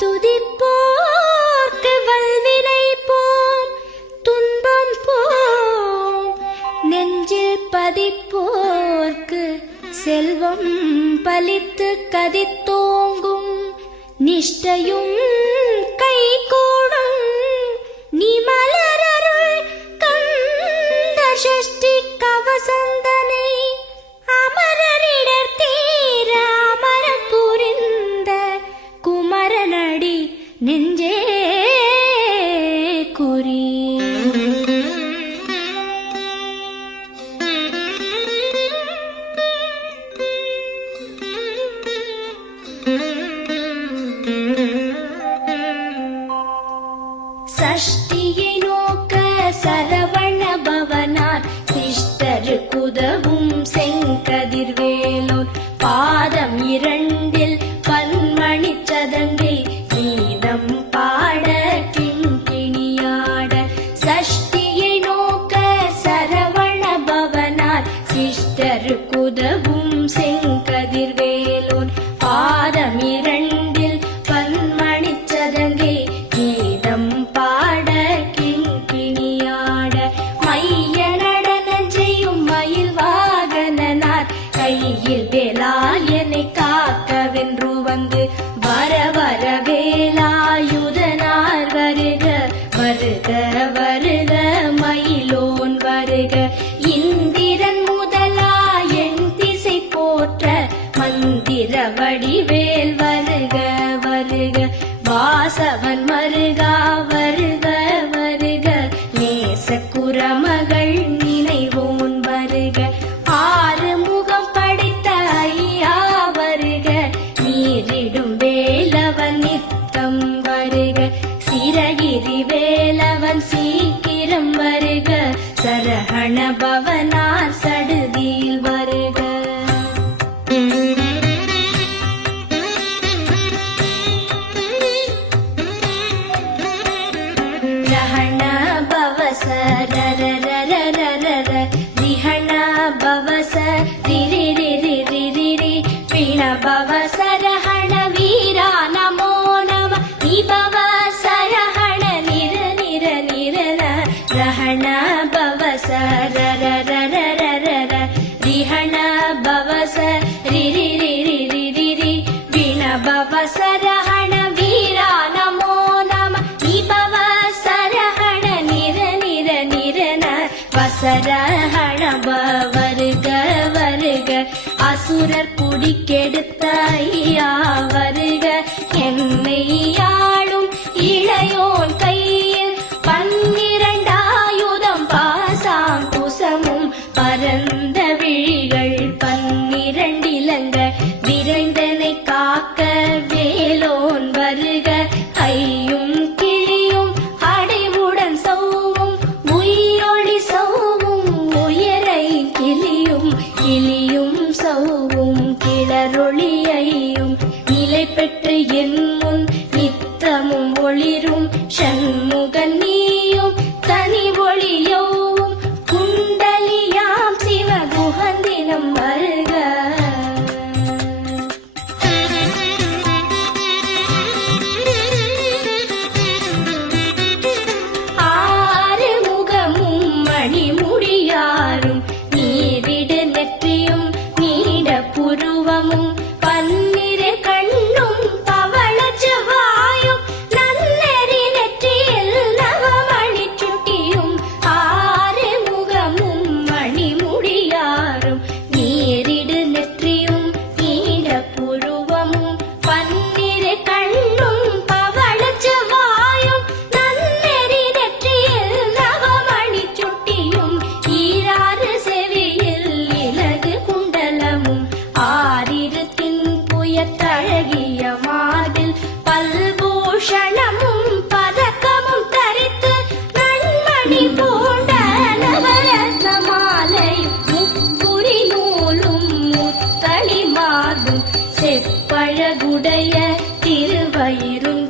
துதிப்போர்க்கு வல்வினை போம் துன்பம் போம், நெஞ்சில் பதிப்போர்க்கு செல்வம் பலித்து கதித்தோங்கும், நிஷ்டையும் கைகூடும் நீ மலரருள் கந்த சஷ்டி கவசந்தனை, அமரரிடர் தீர அமரம் புரிந்த குமரனடி நெஞ்சே குறி. சஷ்டியை நோக்க சரவண பவனார் சிஷ்டரு குதவும் செங்கதிர்வேலோர், பாதம் இரண்டில் பன்மணி சதங்கை கீதம் பாட கிண்கிணியாட. சஷ்டியை நோக்க சரவண பவனார் சிஷ்டரு குதவும் செங்கதிர்வேலோர், பாதம் இரண்டில் பன்மணி சதங்கை கீதம் பாட கிண்கிணியாட. மைய நடன செய்யும் மயில் வாகனனார் கையில் வேலால் என்னை காக்கவென்று வந்து, வர வர வேலாயுதனார் வருக வருக வருக மயிலோன் வருக. இந்திரன் முதலா என் திசை போற்ற மந்திர வடிவேல் வருக வருக. வாசவன் மருகா வருக வருக, நேச குரமகள் நினைவோன் வருக. ஆறு முகம் படைத்த ஐயா வருக, நீரிடும் வேலவன் நித்தம் வருக. சிரகிரி வேலவன் சீக்கிரம் வருக, சரஹண பவனார் சடுதியில் வருக. ரஹண பவச ரரரரரரர, ரிஹண பவச ரிரிரிரிரிரிரி, பிண பவச ரஹண வீரா நமோ நம, நிபவ சரஹண நிர நிர நிரன. ரஹண பவச ரரரரரரர, ரிஹண பவச ரிரிரிரிரிரிரி, பிண பவச ரஹண வீரா நமோ நம, நிபவ சரஹண நிர நிர நிரன. வசரஹண வருக வருக, அசுரர் குடிக்கெடுத்த ஐயா வருக. என்னை ஆளும் இளையோன் கையில் பன்னிரண்டாயுதம் பாசாம் குசமும், பரந்த விழிகள் பன்னிரண்டிலங்க விரைந்தனை காக்க வேலோன் வருக. கையும் கிளியும் அடைவுடன் சௌவும் உயிரொளி சௌவும், உயரை கிளியும் கிளியும் சௌவும் கிளரொளியையும், நிலை பெற்று என் முன் நித்தமும் ஒளிரும் சண்முகன் நீயும் தனி ஒளியோவும், குண்டலியாம் சிவ குஹந்தினம் வருக. ஆறு முகமும் மணிமுடியாரும், நீரிடு நெற்றியும் நீட புருவமும், பன்னிரு கண்ணும் பவள செவ்வாயும், நன்னெறி நெற்றியில் நவமணி சுட்டியும். ஆறு முகமும் மணிமுடியாரும், நீரிடு நெற்றியும் நீட புருவமும், பன்னிரு கண்ணும் பவள செவ்வாயும், நன்னெறி நெற்றியில் நவமணி சுட்டியும். ஈராறு செவியில் இலகு குண்டலமும், ஆறிரு தின்புயத்தழகிய மார்பில் பல்பூஷணமும் பதக்கமும் தரித்து, நன்மணி பூண்ட நவரத்ன மாலை முப்புரி நூலும் முத்தளி மார்பும், செப்பழகுடைய திருவயிரும்